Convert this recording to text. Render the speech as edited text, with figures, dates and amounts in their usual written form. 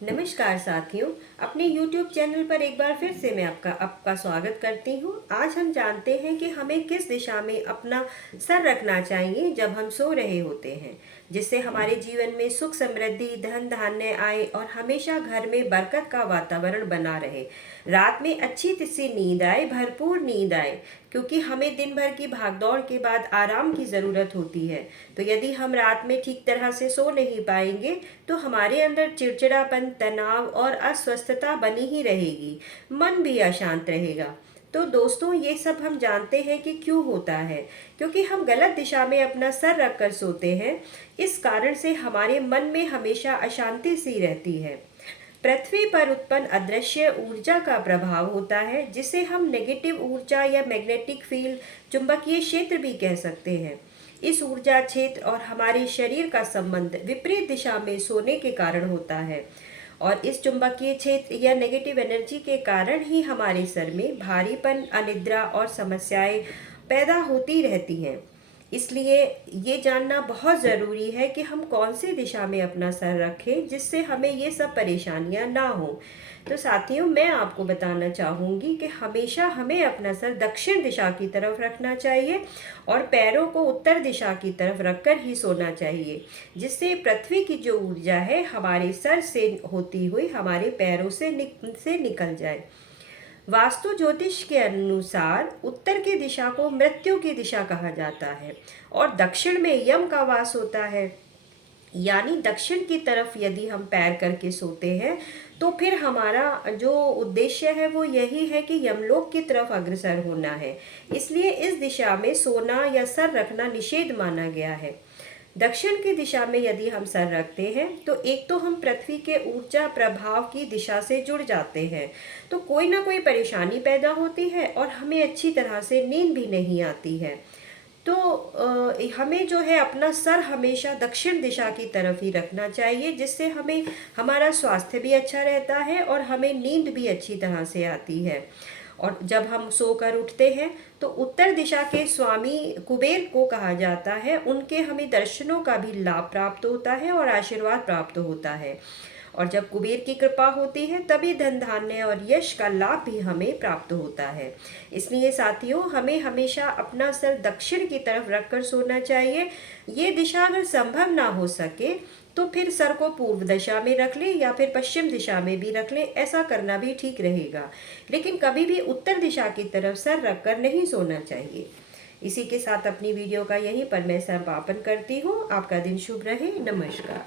नमस्कार साथियों, अपने YouTube चैनल पर एक बार फिर से मैं आपका स्वागत करती हूँ। आज हम जानते हैं कि हमें किस दिशा में अपना सर रखना चाहिए जब हम सो रहे होते हैं, जिससे हमारे जीवन में सुख समृद्धि धन धान्य आए और हमेशा घर में बरकत का वातावरण बना रहे। रात में अच्छी सी नींद आए, भरपूर नींद आए, क्योंकि हमें दिन भर की भागदौड़ के बाद आराम की ज़रूरत होती है। तो यदि हम रात में ठीक तरह से सो नहीं पाएंगे तो हमारे अंदर चिड़चिड़ापन, तनाव और अस्वस्थता बनी ही रहेगी, मन भी अशांत रहेगा। तो दोस्तों, ये सब हम जानते हैं कि क्यों होता है, क्योंकि हम गलत दिशा में अपना सर रखकर सोते हैं। इस कारण से हमारे मन में हमेशा अशांति सी रहती है। पृथ्वी पर उत्पन्न अदृश्य ऊर्जा का प्रभाव होता है, जिसे हम नेगेटिव ऊर्जा या मैग्नेटिक फील्ड, चुंबकीय क्षेत्र भी कह सकते हैं। इस ऊर्जा क्षेत्र और हमारे शरीर का संबंध विपरीत दिशा में सोने के कारण होता है, और इस चुंबकीय क्षेत्र या नेगेटिव एनर्जी के कारण ही हमारे सर में भारीपन, अनिद्रा और समस्याएं पैदा होती रहती हैं। इसलिए ये जानना बहुत ज़रूरी है कि हम कौन सी दिशा में अपना सर रखें, जिससे हमें ये सब परेशानियां ना हो। तो साथियों, मैं आपको बताना चाहूँगी कि हमेशा हमें अपना सर दक्षिण दिशा की तरफ रखना चाहिए और पैरों को उत्तर दिशा की तरफ रखकर ही सोना चाहिए, जिससे पृथ्वी की जो ऊर्जा है हमारे सर से होती हुई हमारे पैरों से निकल जाए। वास्तु ज्योतिष के अनुसार उत्तर की दिशा को मृत्यु की दिशा कहा जाता है और दक्षिण में यम का वास होता है। यानी दक्षिण की तरफ यदि हम पैर करके सोते हैं तो फिर हमारा जो उद्देश्य है वो यही है कि यमलोक की तरफ अग्रसर होना है। इसलिए इस दिशा में सोना या सर रखना निषेध माना गया है। दक्षिण की दिशा में यदि हम सर रखते हैं तो एक तो हम पृथ्वी के ऊर्जा प्रभाव की दिशा से जुड़ जाते हैं, तो कोई ना कोई परेशानी पैदा होती है और हमें अच्छी तरह से नींद भी नहीं आती है। तो हमें जो है अपना सर हमेशा दक्षिण दिशा की तरफ ही रखना चाहिए, जिससे हमें हमारा स्वास्थ्य भी अच्छा रहता है और हमें नींद भी अच्छी तरह से आती है। और जब हम सोकर उठते हैं तो उत्तर दिशा के स्वामी कुबेर को कहा जाता है, उनके हमें दर्शनों का भी लाभ प्राप्त होता है और आशीर्वाद प्राप्त होता है। और जब कुबेर की कृपा होती है तभी धन धान्य और यश का लाभ भी हमें प्राप्त होता है। इसलिए साथियों, हमें हमेशा अपना सर दक्षिण की तरफ रखकर सोना चाहिए। ये दिशा अगर संभव ना हो सके तो फिर सर को पूर्व दिशा में रख लें या फिर पश्चिम दिशा में भी रख लें, ऐसा करना भी ठीक रहेगा। लेकिन कभी भी उत्तर दिशा की तरफ सर रखकर नहीं सोना चाहिए। इसी के साथ अपनी वीडियो का यहीं पर मैं समापन करती हूँ। आपका दिन शुभ रहे। नमस्कार।